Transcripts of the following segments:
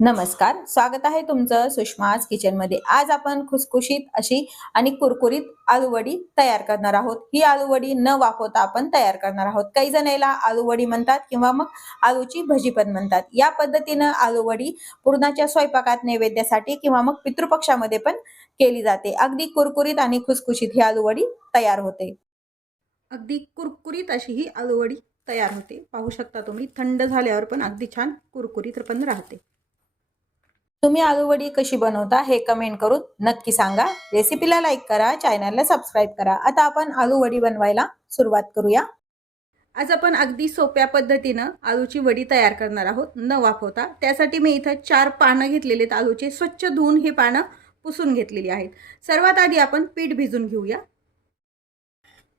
नमस्कार स्वागत आहे तुमचं सुषमाज किचनमध्ये आज आपण खुसखुशीत अशी आणि कुरकुरीत आलूवडी तयार करणार आहोत. ही आलूवडी न वापरता आपण तयार करणार आहोत. काही जण याला आलूवडी म्हणतात किंवा मग आलूची भजी पण म्हणतात. या पद्धतीनं आलूवडी पूर्णाच्या स्वयंपाकात नैवेद्यासाठी किंवा मग पितृपक्षामध्ये पण केली जाते. अगदी कुरकुरीत आणि खुसखुशीत ही आलूवडी तयार होते. अगदी कुरकुरीत अशी ही आलूवडी तयार होते. पाहू शकता तुम्ही थंड झाल्यावर पण अगदी छान कुरकुरीत पण राहते. तुम्ही आलूवडी कशी बनवता हे कमेंट करून नक्की सांगा. रेसिपीला लाईक करा चॅनलला सबस्क्राईब करा. आता आपण आलूवडी बनवायला सुरुवात करूया. आज आपण अगदी सोप्या पद्धतीनं आलूची वडी तयार करणार आहोत. न वापरता त्यासाठी मी इथं चार पानं घेतलेली आहेत आलूचे. स्वच्छ धुवून हे पानं पुसून घेतलेली आहेत. सर्वात आधी आपण पीठ भिजून घेऊया.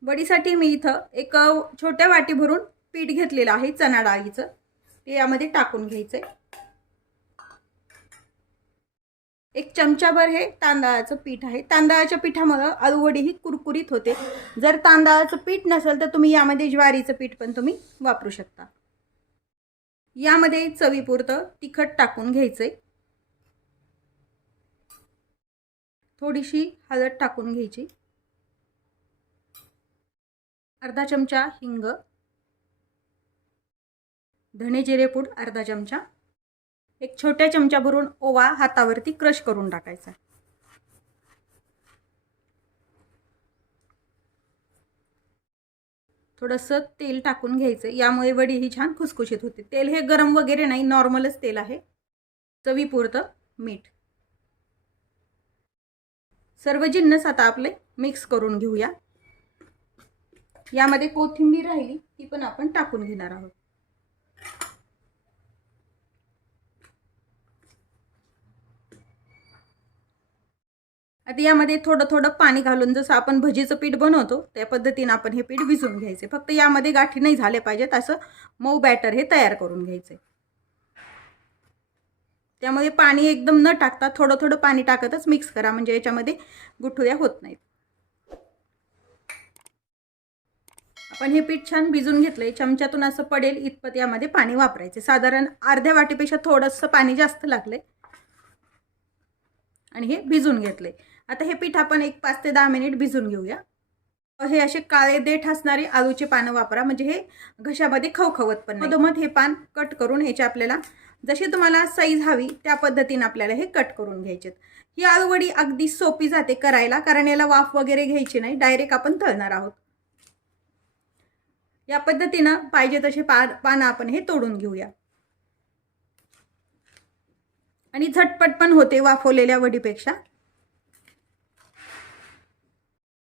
वडीसाठी मी इथं एक छोट्या वाटी भरून पीठ घेतलेलं आहे चणा डाळीचं ते यामध्ये टाकून घ्यायचंय. एक चमचाभर हे तांदळाचं पीठ आहे. तांदळाच्या पिठामुळं आलूवडी ही कुरकुरीत होते. जर तांदळाचं पीठ नसेल तर तुम्ही यामध्ये ज्वारीचं पीठ पण तुम्ही वापरू शकता. यामध्ये चवीपुरतं तिखट टाकून घ्यायचं आहे थोडीशी हळद टाकून घ्यायची. अर्धा चमचा हिंग. धणे जिरेपूड अर्धा चमचा. एक छोट्या चमच्याभरून भरून ओवा हातावरती क्रश करून टाकायचा. थोडंसं तेल टाकून घ्यायचं. यामुळे वडी ही छान खुसखुशीत होते. तेल हे गरम वगैरे नाही नॉर्मलच तेल आहे. चवीपुरतं मीठ. सर्व जिन्नस आता आपले मिक्स करून घेऊया. यामध्ये कोथिंबीर राहिली ती पण आपण टाकून घेणार आहोत. आता यामध्ये थोडं थोडं पाणी घालून जसं आपण भजीचं पीठ बनवतो त्या पद्धतीनं आपण हे पीठ भिजवून घ्यायचे. फक्त यामध्ये गाठी नाही झाले पाहिजेत असं मऊ बॅटर हे तयार करून घ्यायचे. त्यामध्ये पाणी एकदम न टाकता थोडं थोडं पाणी टाकतच मिक्स करा म्हणजे याच्यामध्ये गुठुऱ्या होत नाहीत. आपण हे पीठ छान भिजून घेतलंय चमच्यातून असं पडेल इतपत यामध्ये पाणी वापरायचे. साधारण अर्ध्या वाटीपेक्षा थोडंसं पाणी जास्त लागले आणि हे भिजून घेतले आता हे पीठ आपण एक पाच ते दहा मिनिट भिजून घेऊया. हे असे काळे देठ असणारे आलूचे पानं वापरा. म्हणजे हे घशामध्ये खवखवत पण मधोमध हे पान कट करून ह्याचे आपल्याला जशी तुम्हाला साईज हवी त्या पद्धतीने आपल्याला हे कट करून घ्यायचे ही आलूवडी अगदी सोपी जाते करायला कारण याला वाफ वगैरे घ्यायची नाही. डायरेक्ट आपण तळणार आहोत. या पद्धतीनं पाहिजे तसे पा पानं आपण हे तोडून घेऊया. आणि झटपट पण होते वाफवलेल्या वडीपेक्षा.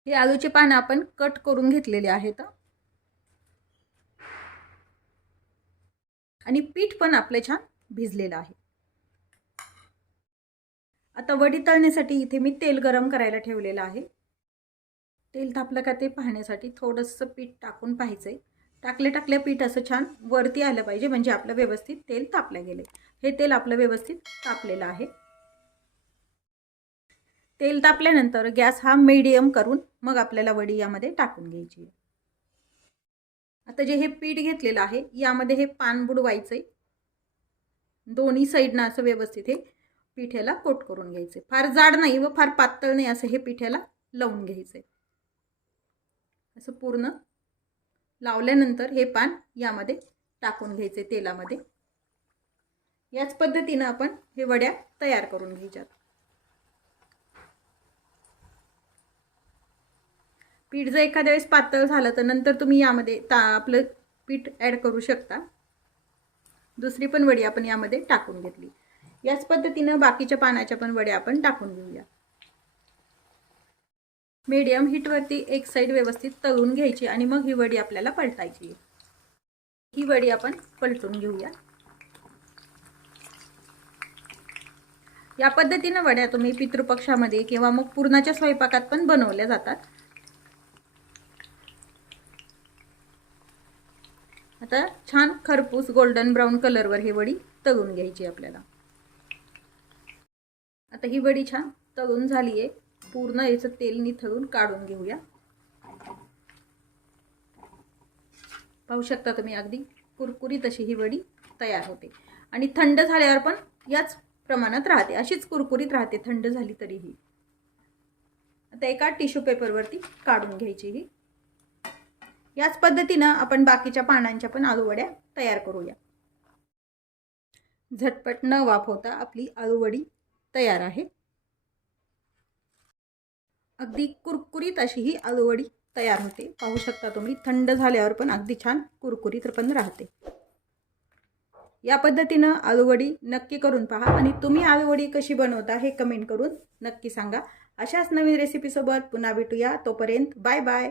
हे आलूचे पानं आपण कट करून घेतलेले आहेत. आणि पीठ पण आपलं छान भिजलेलं आहे. आता वडी तळण्यासाठी इथे मी तेल गरम करायला ठेवलेलं आहे. तेल तापलं का ते पाहण्यासाठी थोडंसं पीठ टाकून पाहायचं आहे टाकले टाकले पीठ असं छान वरती आलं पाहिजे म्हणजे आपलं व्यवस्थित तेल तापलं गेले हे तेल आपलं व्यवस्थित तापलेलं आहे. तेल तापल्यानंतर गॅस हा मीडियम करून मग आपल्याला वडी यामध्ये टाकून घ्यायची. आता जे हे पीठ घेतलेलं आहे यामध्ये हे पान बुडवायचंय. दोन्ही साईडनं असं व्यवस्थित हे पिठ्याला कोट करून घ्यायचे फार जाड नाही व फार पातळ नाही असं हे पिठ्याला लावून घ्यायचंय. असं पूर्ण लावल्यानंतर हे पान यामध्ये टाकून घ्यायचे तेलामध्ये. याच पद्धतीनं आपण हे वड्या तयार करून घ्यायच्यात. पीठ जर एखाद्या वेळेस पातळ झालं तर नंतर तुम्ही यामध्ये ता आपलं पीठ ॲड करू शकता. दुसरी पण वडी आपण यामध्ये टाकून घेतली. याच पद्धतीनं बाकीच्या पानाच्या पण वड्या आपण टाकून घेऊया. मीडियम हीटवरती एक साईड व्यवस्थित तळून घ्यायची आणि मग ही वडी आपल्याला पलटायची. ही वडी आपण पलटून घेऊया. या पद्धतीनं वड्या तुम्ही पितृपक्षामध्ये किंवा मग पूर्णाच्या स्वयंपाकात पण बनवल्या जातात. आता छान खरपूस गोल्डन ब्राऊन कलरवर ही वडी तळून घ्यायची आपल्याला. आता ही वडी छान तळून झाली आहे पूर्ण याचं तेल निथळून काढून घेऊया. पाहू शकता तुम्ही अगदी कुरकुरीत अशी ही वडी तयार होते. आणि थंड झाल्यावर पण याच प्रमाणात राहते. अशीच कुरकुरीत राहते. थंड झाली तरीही. आता एका टिश्यू पेपरवरती काढून घ्यायची ही. याच पद्धतीनं आपण बाकीच्या पानांच्या पण आलूवड्या तयार करूया. झटपट न वाफवता आपली आलूवडी तयार आहे. अगदी कुरकुरीत अशी ही आलूवडी तयार होते. पाहू शकता तुम्ही थंड झाल्यावर पण अगदी छान कुरकुरीत पण राहते. या पद्धतीनं आलूवडी नक्की करून पहा आणि तुम्ही आलूवडी कशी बनवता हे कमेंट करून नक्की सांगा. अशाच नवीन रेसिपीसोबत पुन्हा भेटूया. तोपर्यंत बाय बाय.